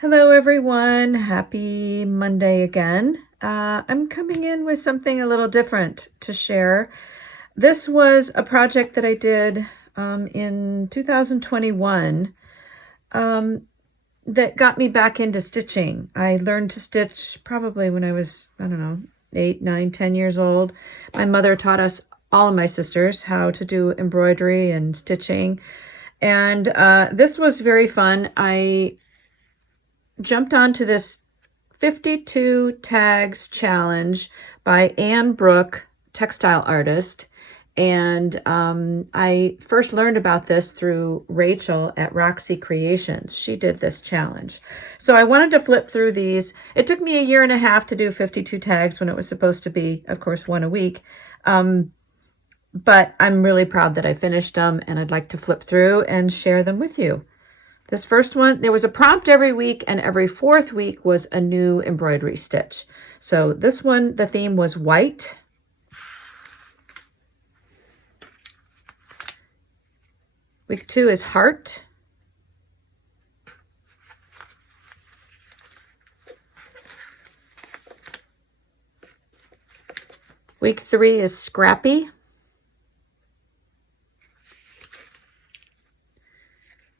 Hello everyone, happy Monday again. I'm coming in with something a little different to share. This was a project that I did in 2021 that got me back into stitching. I learned to stitch probably when I was, I don't know, 8, 9, 10 years old. My mother taught us, all of my sisters, how to do embroidery and stitching. And this was very fun. I jumped onto this 52 tags challenge by Anne Brooke Textile Artist. And I first learned about this through Rachel at Roxy Creations. She did this challenge. So I wanted to flip through these. It took me a year and a half to do 52 tags when it was supposed to be, of course, one a week. But I'm really proud that I finished them, and I'd like to flip through and share them with you. This first one, there was a prompt every week, and every fourth week was a new embroidery stitch. So this one, the theme was white. Week 2 is heart. Week 3 is scrappy.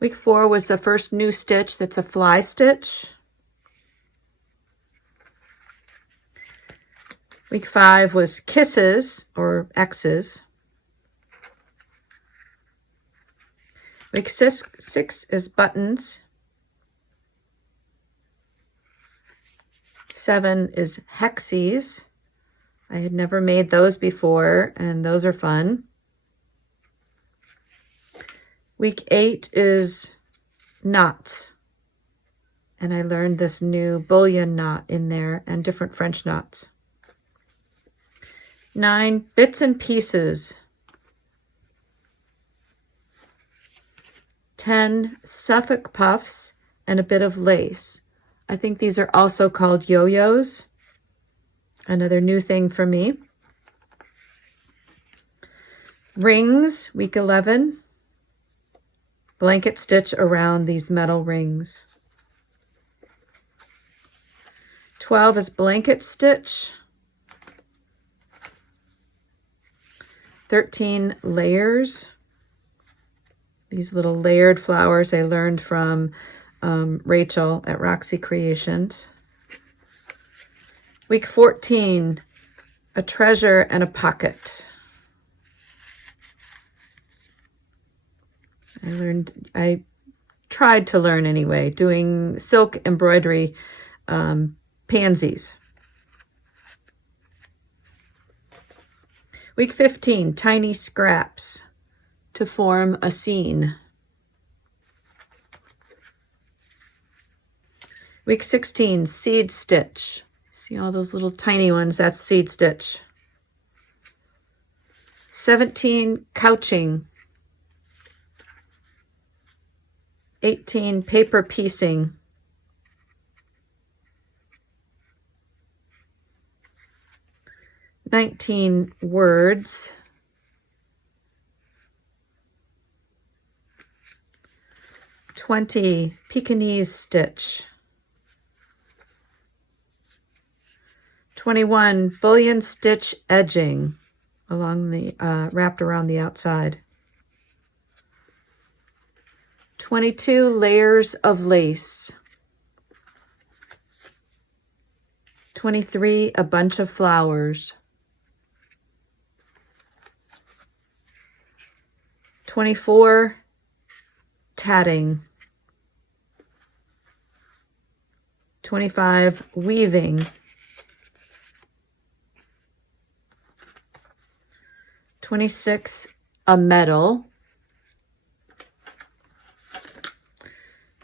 Week 4 was the first new stitch that's a fly stitch. Week 5 was kisses or X's. Week 6 is buttons. 7 is hexies. I had never made those before, and those are fun. Week 8 is knots, and I learned this new bullion knot in there and different French knots. 9 bits and pieces. 10 Suffolk puffs and a bit of lace. I think these are also called yo-yos. Another new thing for me. Rings, week 11. Blanket stitch around these metal rings. 12 is blanket stitch. 13 layers. These little layered flowers I learned from Rachel at Roxy Creations. Week 14, a treasure and a pocket. I tried to learn anyway, doing silk embroidery pansies. Week 15, tiny scraps to form a scene. Week 16, seed stitch. See all those little tiny ones? That's seed stitch. 17, couching. 18, paper piecing. 19, words. 20, Pekingese stitch. 21, bullion stitch edging along the wrapped around the outside. 22, layers of lace. 23, a bunch of flowers. 24, tatting. 25, weaving. 26, a medal.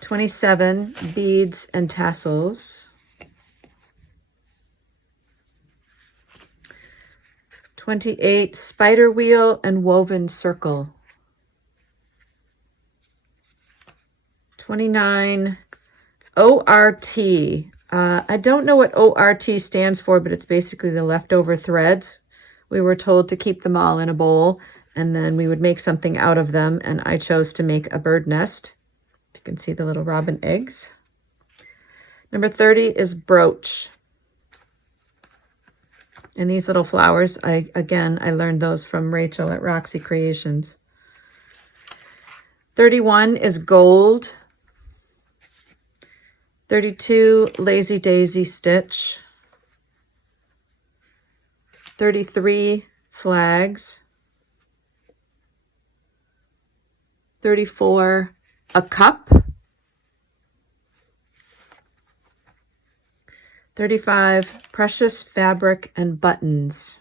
27, beads and tassels. 28, spider wheel and woven circle. 29, ORT. I don't know what ORT stands for, but it's basically the leftover threads. We were told to keep them all in a bowl, and then we would make something out of them, and I chose to make a bird nest. You can see the little robin eggs. Number 30 is brooch. And these little flowers, I learned those from Rachel at Roxy Creations. 31 is gold. 32, lazy daisy stitch. 33, flags. 34, a cup. 35, precious fabric and buttons.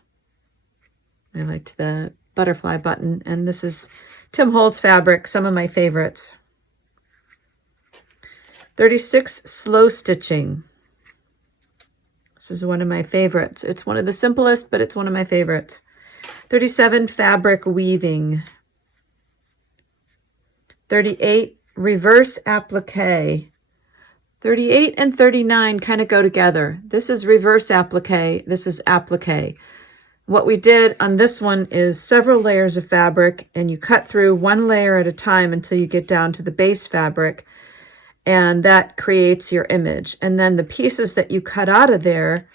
I liked the butterfly button, and this is Tim Holtz fabric, some of my favorites. 36, slow stitching. This is one of my favorites. It's one of the simplest, but it's one of my favorites. 37, fabric weaving. 38, reverse applique. 38 and 39 kind of go together. This is reverse applique. This is applique. What we did on this one is several layers of fabric, and you cut through one layer at a time until you get down to the base fabric, and that creates your image. And then the pieces that you cut out of there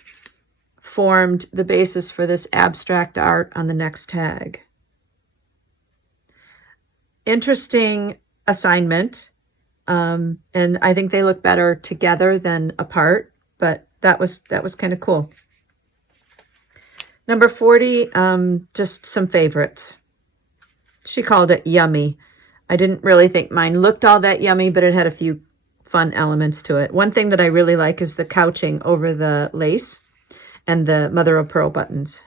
formed the basis for this abstract art on the next tag. Interesting assignment. And I think they look better together than apart, but that was kind of cool. Number 40, just some favorites. She called it yummy. I didn't really think mine looked all that yummy, but it had a few fun elements to it. One thing that I really like is the couching over the lace and the mother of pearl buttons.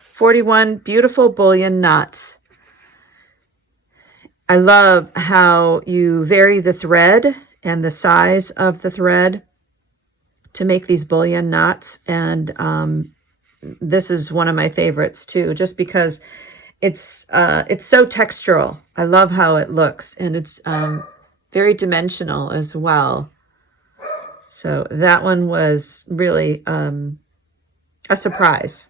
41, beautiful bullion knots. I love how you vary the thread and the size of the thread to make these bullion knots. And this is one of my favorites too, just because it's so textural. I love how it looks, and it's very dimensional as well. So that one was really a surprise.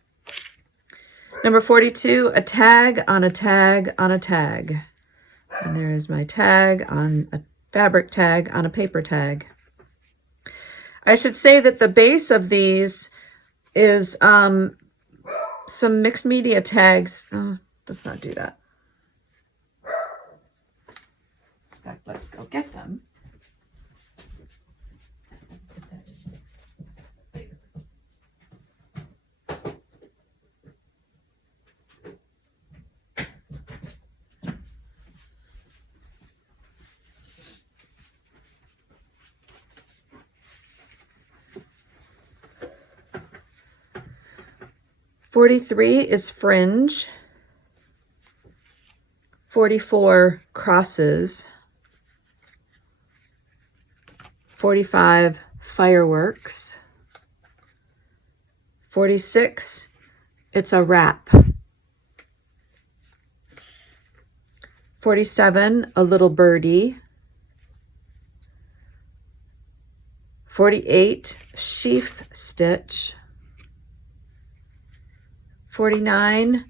Number 42, a tag on a tag on a tag. And there is my tag on a fabric tag on a paper tag. I should say that the base of these is some mixed media tags. Oh, let's not do that. In fact, let's go get them. "43 is fringe. 44, crosses. 45, fireworks. 46, it's a wrap. 47, a little birdie. 48, sheaf stitch. 49,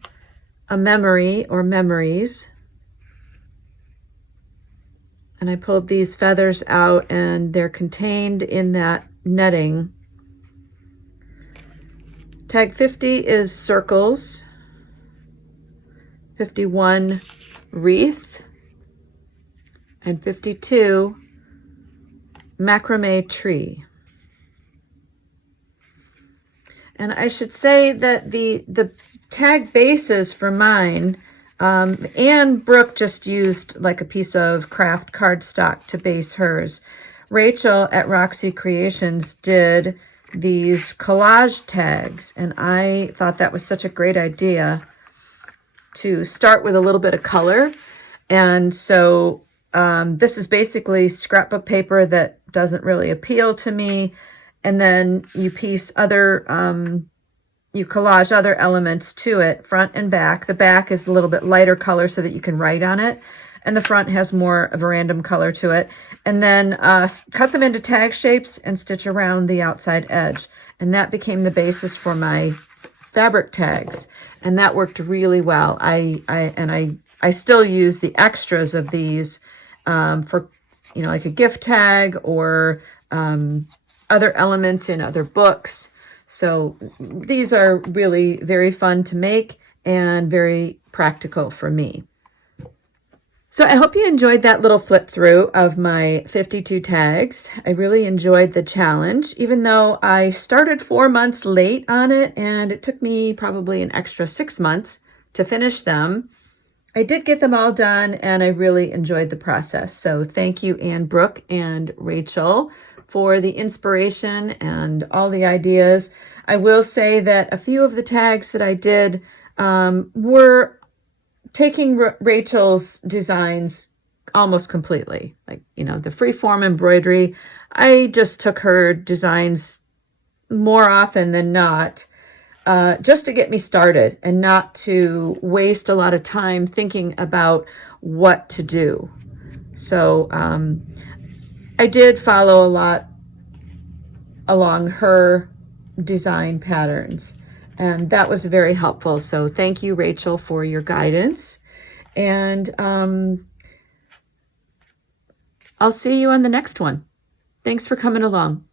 a memory or memories. And I pulled these feathers out, and they're contained in that netting. Tag 50 is circles. 51, wreath. And 52, macrame tree. And I should say that the tag bases for mine, Anne Brooke just used like a piece of craft cardstock to base hers. Rachel at Roxy Creations did these collage tags, and I thought that was such a great idea to start with a little bit of color. And so this is basically scrapbook paper that doesn't really appeal to me. And then you piece other, you collage other elements to it, front and back. The back is a little bit lighter color so that you can write on it. And the front has more of a random color to it. And then cut them into tag shapes and stitch around the outside edge. And that became the basis for my fabric tags. And that worked really well. I still use the extras of these for you know, like a gift tag or other elements in other books. So these are really very fun to make and very practical for me. So I hope you enjoyed that little flip through of my 52 tags. I really enjoyed the challenge, even though I started 4 months late on it and it took me probably an extra 6 months to finish them. I did get them all done and I really enjoyed the process. So thank you, Anne Brooke and Rachel, for the inspiration and all the ideas. I will say that a few of the tags that I did were taking Rachel's designs almost completely. Like, you know, the freeform embroidery, I just took her designs more often than not, just to get me started and not to waste a lot of time thinking about what to do. So I did follow a lot along her design patterns. And that was very helpful. So thank you, Rachel, for your guidance. And I'll see you on the next one. Thanks for coming along.